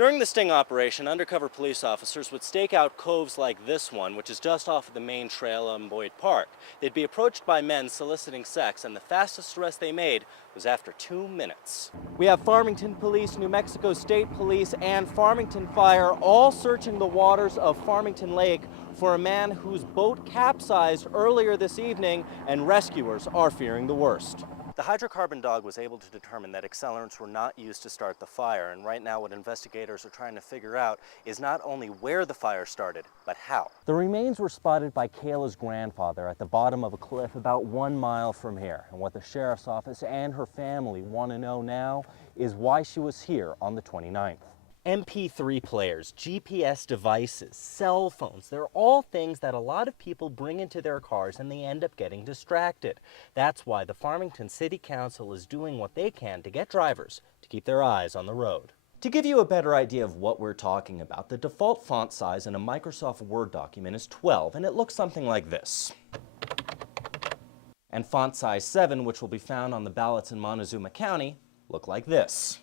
During the sting operation, undercover police officers would stake out coves like this one, which is just off of the main trail on Boyd Park. They'd be approached by men soliciting sex, and the fastest arrest they made was after 2 minutes. We have Farmington Police, New Mexico State Police, and Farmington Fire all searching the waters of Farmington Lake for a man whose boat capsized earlier this evening, and rescuers are fearing the worst. The hydrocarbon dog was able to determine that accelerants were not used to start the fire, and right now what investigators are trying to figure out is not only where the fire started, but how. The remains were spotted by Kayla's grandfather at the bottom of a cliff about 1 mile from here, and what the sheriff's office and her family want to know now is why she was here on the 29th. MP3 players, GPS devices, cell phones, they're all things that a lot of people bring into their cars and they end up getting distracted. That's why the Farmington City Council is doing what they can to get drivers to keep their eyes on the road. To give you a better idea of what we're talking about, the default font size in a Microsoft Word document is 12, and it looks something like this. And font size 7, which will be found on the ballots in Montezuma County, look like this.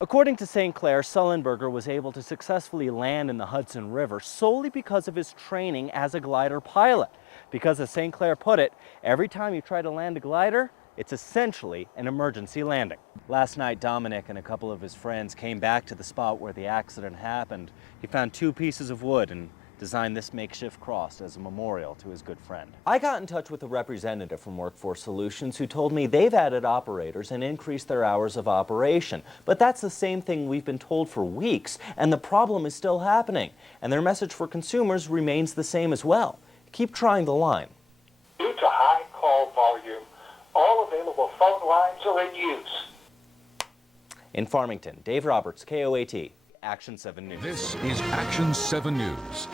According to St. Clair, Sullenberger was able to successfully land in the Hudson River solely because of his training as a glider pilot. Because as St. Clair put it, every time you try to land a glider, it's essentially an emergency landing. Last night, Dominic and a couple of his friends came back to the spot where the accident happened. He found 2 pieces of wood and designed this makeshift cross as a memorial to his good friend. I got in touch with a representative from Workforce Solutions who told me they've added operators and increased their hours of operation. But that's the same thing we've been told for weeks, and the problem is still happening. And their message for consumers remains the same as well. Keep trying the line. Due to high call volume, all available phone lines are in use. In Farmington, Dave Roberts, KOAT, Action 7 News. This is Action 7 News.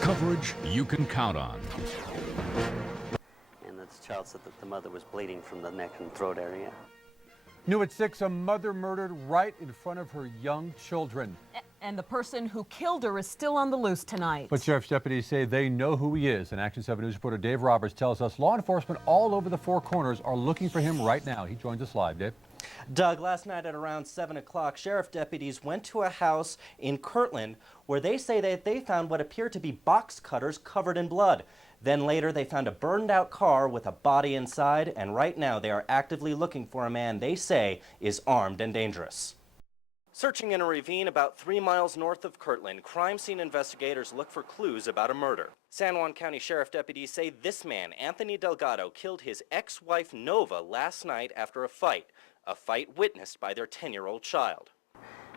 Coverage you can count on. And the child said that the mother was bleeding from the neck and throat area. New at 6, a mother murdered right in front of her young children. And the person who killed her is still on the loose tonight. But sheriff's deputies say they know who he is. And Action 7 News reporter Dave Roberts tells us law enforcement all over the Four Corners are looking for him right now. He joins us live. Dave? Doug, last night at around 7 o'clock, sheriff deputies went to a house in Kirtland where they say that they found what appeared to be box cutters covered in blood. Then later they found a burned out car with a body inside, and right now they are actively looking for a man they say is armed and dangerous. Searching in a ravine about 3 miles north of Kirtland, crime scene investigators look for clues about a murder. San Juan County Sheriff deputies say this man, Anthony Delgado, killed his ex-wife Nova last night after a fight witnessed by their 10-year-old child.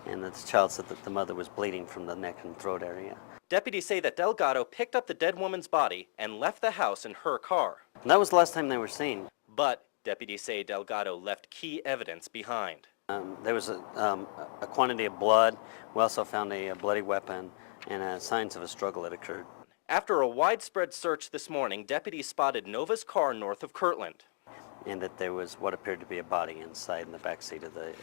And the child said that the mother was bleeding from the neck and throat area. Deputies say that Delgado picked up the dead woman's body and left the house in her car. And that was the last time they were seen. But deputies say Delgado left key evidence behind. There was a quantity of blood. We also found a bloody weapon and signs of a struggle that occurred. After a widespread search this morning, deputies spotted Nova's car north of Kirtland. And that there was what appeared to be a body inside in the backseat of the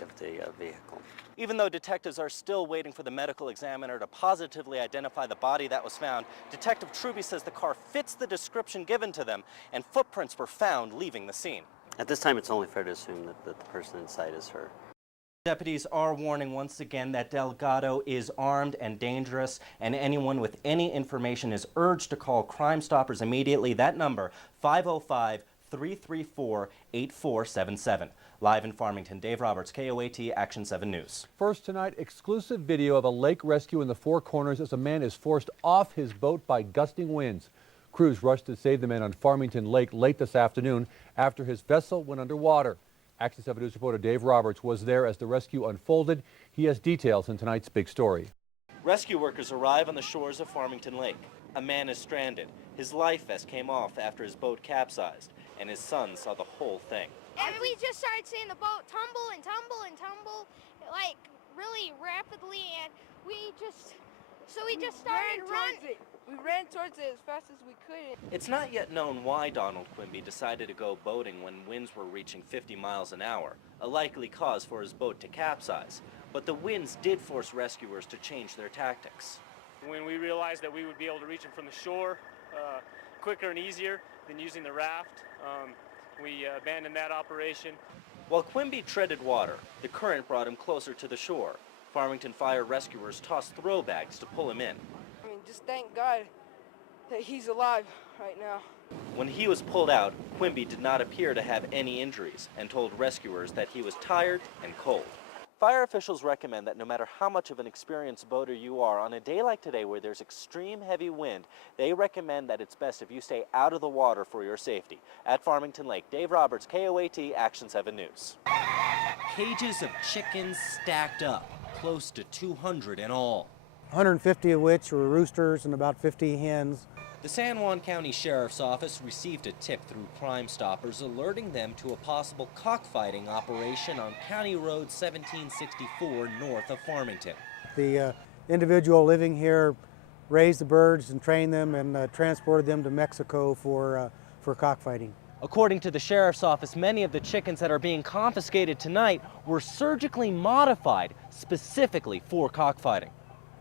vehicle. Even though detectives are still waiting for the medical examiner to positively identify the body that was found, Detective Truby says the car fits the description given to them and footprints were found leaving the scene. At this time, it's only fair to assume that the person inside is her. Deputies are warning once again that Delgado is armed and dangerous, and anyone with any information is urged to call Crime Stoppers immediately. That number, 505-334-8477. Live in Farmington, Dave Roberts, KOAT, Action 7 News. First tonight, exclusive video of a lake rescue in the Four Corners as a man is forced off his boat by gusting winds. Crews rushed to save the man on Farmington Lake late this afternoon after his vessel went underwater. Action 7 News reporter Dave Roberts was there as the rescue unfolded. He has details in tonight's big story. Rescue workers arrive on the shores of Farmington Lake. A man is stranded. His life vest came off after his boat capsized, and his son saw the whole thing. And we just started seeing the boat tumble and tumble and tumble, like really rapidly, and we just started running. We ran towards it as fast as we could. It's not yet known why Donald Quimby decided to go boating when winds were reaching 50 miles an hour, a likely cause for his boat to capsize. But the winds did force rescuers to change their tactics. When we realized that we would be able to reach him from the shore quicker and easier than using the raft, we abandoned that operation. While Quimby treaded water, the current brought him closer to the shore. Farmington fire rescuers tossed throw bags to pull him in. I mean, just thank God that he's alive right now. When he was pulled out, Quimby did not appear to have any injuries and told rescuers that he was tired and cold. Fire officials recommend that no matter how much of an experienced boater you are, on a day like today where there's extreme heavy wind, they recommend that it's best if you stay out of the water for your safety. At Farmington Lake, Dave Roberts, KOAT, Action 7 News. Cages of chickens stacked up, close to 200 in all. 150 of which were roosters and about 50 hens. The San Juan County Sheriff's Office received a tip through Crime Stoppers alerting them to a possible cockfighting operation on County Road 1764 north of Farmington. The individual living here raised the birds and trained them and transported them to Mexico for cockfighting. According to the Sheriff's Office, many of the chickens that are being confiscated tonight were surgically modified specifically for cockfighting.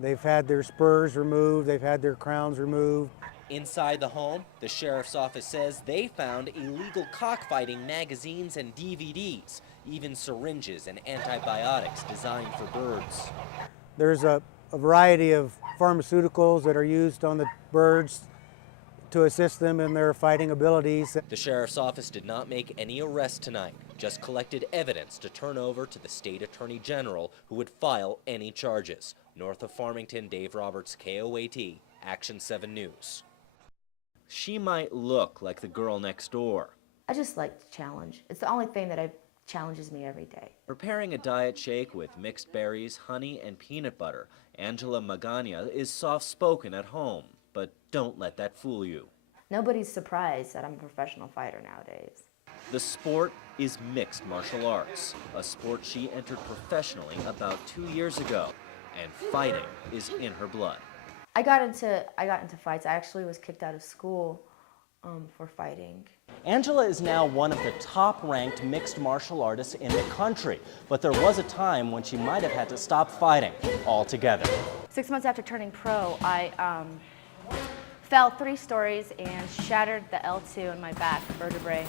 They've had their spurs removed, they've had their crowns removed. Inside the home, the Sheriff's Office says they found illegal cockfighting magazines and DVDs, even syringes and antibiotics designed for birds. There's a variety of pharmaceuticals that are used on the birds to assist them in their fighting abilities. The Sheriff's Office did not make any arrests tonight, just collected evidence to turn over to the State Attorney General, who would file any charges. North of Farmington, Dave Roberts, KOAT, Action 7 News. She might look like the girl next door. I just like to challenge. It's the only thing that challenges me every day. Preparing a diet shake with mixed berries, honey, and peanut butter, Angela Magana is soft-spoken at home, but don't let that fool you. Nobody's surprised that I'm a professional fighter nowadays. The sport is mixed martial arts, a sport she entered professionally about 2 years ago, and fighting is in her blood. I got into fights. I actually was kicked out of school for fighting. Angela is now one of the top-ranked mixed martial artists in the country, but there was a time when she might have had to stop fighting altogether. 6 months after turning pro, I fell 3 stories and shattered the L2 in my back vertebrae.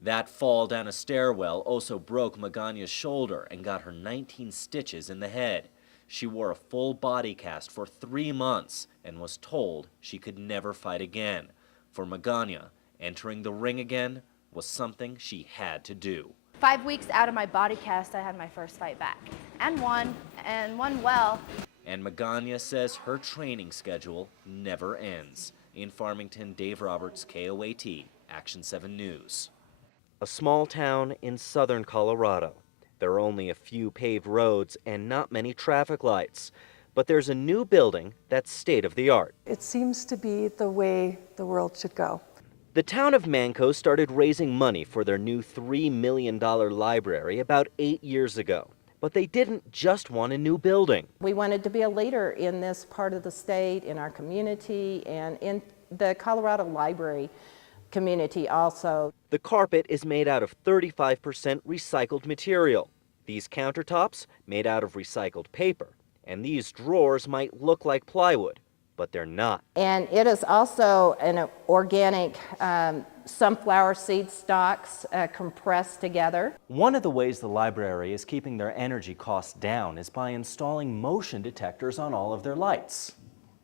That fall down a stairwell also broke Magana's shoulder and got her 19 stitches in the head. She wore a full body cast for 3 months and was told she could never fight again. For Magana, entering the ring again was something she had to do. 5 weeks out of my body cast, I had my first fight back, and won well. And Magana says her training schedule never ends. In Farmington, Dave Roberts, KOAT, Action 7 News. A small town in southern Colorado. There are only a few paved roads and not many traffic lights, but there's a new building that's state-of-the-art. It seems to be the way the world should go. The town of Manco started raising money for their new $3 million library about 8 years ago. But they didn't just want a new building. We wanted to be a leader in this part of the state, in our community, and in the Colorado Library community also. The carpet is made out of 35% recycled material. These countertops made out of recycled paper. And these drawers might look like plywood, but they're not. And it is also an organic sunflower seed stalks compressed together. One of the ways the library is keeping their energy costs down is by installing motion detectors on all of their lights.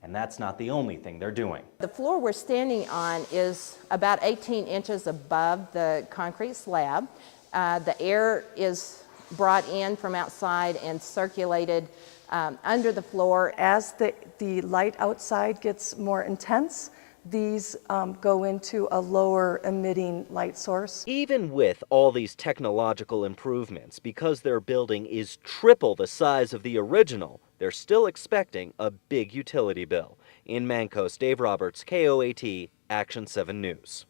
And that's not the only thing they're doing. The floor we're standing on is about 18 inches above the concrete slab. The air is brought in from outside and circulated under the floor. As the light outside gets more intense, these go into a lower emitting light source. Even with all these technological improvements, because their building is triple the size of the original, they're still expecting a big utility bill. In Mancos, Dave Roberts, KOAT, Action 7 News.